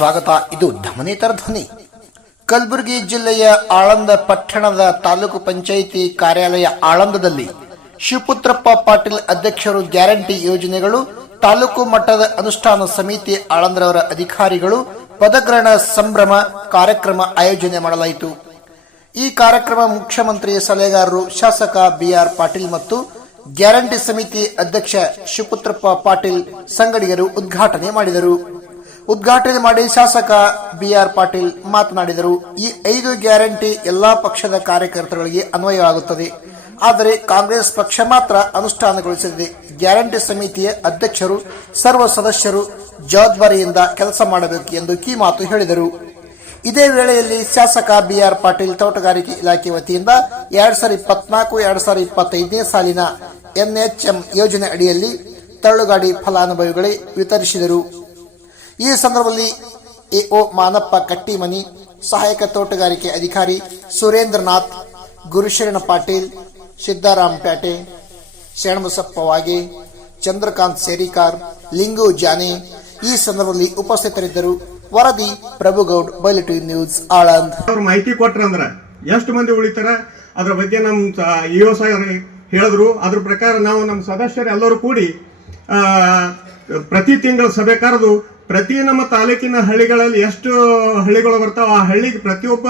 ಸ್ವಾಗತ. ಇದು ಧಮನಿತರ ಧ್ವನಿ. ಕಲಬುರಗಿ ಜಿಲ್ಲೆಯ ಆಳಂದ ಪಟ್ಟಣದ ತಾಲೂಕು ಪಂಚಾಯಿತಿ ಕಾರ್ಯಾಲಯ ಆಳಂದದಲ್ಲಿ ಶಿವಪುತ್ರಪ್ಪ ಪಾಟೀಲ್ ಅಧ್ಯಕ್ಷರು ಗ್ಯಾರಂಟಿ ಯೋಜನೆಗಳು ತಾಲೂಕು ಮಟ್ಟದ ಅನುಷ್ಠಾನ ಸಮಿತಿ ಆಳಂದರವರ ಅಧಿಕಾರಿಗಳು ಪದಗ್ರಹಣ ಸಂಭ್ರಮ ಕಾರ್ಯಕ್ರಮ ಆಯೋಜನೆ ಮಾಡಲಾಯಿತು. ಈ ಕಾರ್ಯಕ್ರಮ ಮುಖ್ಯಮಂತ್ರಿ ಸಲಹೆಗಾರರು ಶಾಸಕ ಬಿಆರ್ ಪಾಟೀಲ್ ಮತ್ತು ಗ್ಯಾರಂಟಿ ಸಮಿತಿ ಅಧ್ಯಕ್ಷ ಶಿವಪುತ್ರಪ್ಪ ಪಾಟೀಲ್ ಸಂಗಡಿಗರು ಉದ್ಘಾಟನೆ ಮಾಡಿದರು. ಉದ್ಘಾಟನೆ ಮಾಡಿ ಶಾಸಕ ಬಿಆರ್ ಪಾಟೀಲ್ ಮಾತನಾಡಿದರು. ಈ 5 ಗ್ಯಾರಂಟಿ ಎಲ್ಲಾ ಪಕ್ಷದ ಕಾರ್ಯಕರ್ತರಿಗೆ ಅನ್ವಯವಾಗುತ್ತದೆ. ಆದರೆ ಕಾಂಗ್ರೆಸ್ ಪಕ್ಷ ಮಾತ್ರ ಅನುಷ್ಠಾನಗೊಳಿಸಿದೆ. ಗ್ಯಾರಂಟಿ ಸಮಿತಿಯ ಅಧ್ಯಕ್ಷರು ಸರ್ವ ಸದಸ್ಯರು ಜವಾಬ್ದಾರಿಯಿಂದ ಕೆಲಸ ಮಾಡಬೇಕು ಎಂದು ಕಿವಿಮಾತು ಹೇಳಿದರು. ಇದೇ ವೇಳೆಯಲ್ಲಿ ಶಾಸಕ ಬಿಆರ್ ಪಾಟೀಲ್ ತೋಟಗಾರಿಕೆ ಇಲಾಖೆ ವತಿಯಿಂದ 2024-2025 ಸಾಲಿನ ಎನ್ಎಚ್ಎಂ ಯೋಜನೆ ಅಡಿಯಲ್ಲಿ ತಳ್ಳುಗಾಡಿ ಫಲಾನುಭವಿಗಳೇ ವಿತರಿಸಿದರು. ಈ ಸಂದರ್ಭದಲ್ಲಿ ಎಒ ಮಾನಪ್ಪ ಕಟ್ಟಿಮನಿ, ಸಹಾಯಕ ತೋಟಗಾರಿಕೆ ಅಧಿಕಾರಿ ಸುರೇಂದ್ರನಾಥ್, ಗುರುಶರಣ ಪಾಟೀಲ್, ಸಿದ್ದಾರಾಮ್ ಪ್ಯಾಟೆ, ಶರಣಬಸಪ್ಪ ವಾಗೆ, ಚಂದ್ರಕಾಂತ್ ಸೇರಿಕಾರ್, ಲಿಂಗು ಜಾನೆ ಈ ಸಂದರ್ಭದಲ್ಲಿ ಉಪಸ್ಥಿತರಿದ್ದರು. ವರದಿ ಪ್ರಭುಗೌಡ್, ಬೈಲಿಟಿವಿ ನ್ಯೂಸ್, ಆಳಂದ್. ಅವ್ರು ಮಾಹಿತಿ ಕೊಟ್ರಂದ್ರ ಎಷ್ಟು ಮಂದಿ ಉಳಿತಾರ ಅದ್ರ ಬಗ್ಗೆ ನಮ್ಮ ಇಒ ಸಾಹೇಬರು ಹೇಳಿದ್ರು. ಅದ್ರ ಪ್ರಕಾರ ನಾವು ನಮ್ಮ ಸದಸ್ಯರು ಎಲ್ಲರೂ ಕೂಡಿ ಪ್ರತಿ ತಿಂಗಳ ಸಭೆ ಕರೆದು ಪ್ರತಿ ನಮ್ಮ ತಾಲೂಕಿನ ಹಳ್ಳಿಗಳಲ್ಲಿ ಎಷ್ಟು ಹಳ್ಳಿಗಳು ಬರ್ತಾವ ಆ ಹಳ್ಳಿಗೆ ಪ್ರತಿಯೊಬ್ಬ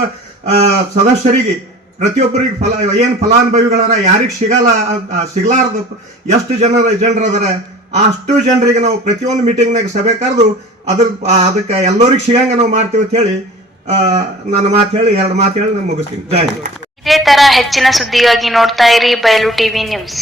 ಸದಸ್ಯರಿಗೆ ಪ್ರತಿಯೊಬ್ಬರಿಗೆ ಏನ್ ಫಲಾನುಭವಿಗಳಾರ ಯಾರಿಗೆ ಸಿಗಲಾರ್ದ ಎಷ್ಟು ಜನರದಾರ ಅಷ್ಟು ಜನರಿಗೆ ನಾವು ಪ್ರತಿಯೊಂದು ಮೀಟಿಂಗ್ನಾಗ ಸಭೆ ಕರೆದು ಅದಕ್ಕೆ ಎಲ್ಲರಿಗೂ ಸಿಗಂಗ ನಾವು ಮಾಡ್ತೀವಿ ಅಂತ ಹೇಳಿ ನನ್ನ ಮಾತು ಹೇಳಿ 2 ಮಾತು ಹೇಳಿ ನಾನು ಮುಗಿಸ್ತೀನಿ. ಜೈ ಹಿಂದ್. ಇದೇ ತರ ಹೆಚ್ಚಿನ ಸುದ್ದಿಗಾಗಿ ನೋಡ್ತಾ ಇರಿ ಬಯಲು ಟಿವಿ ನ್ಯೂಸ್.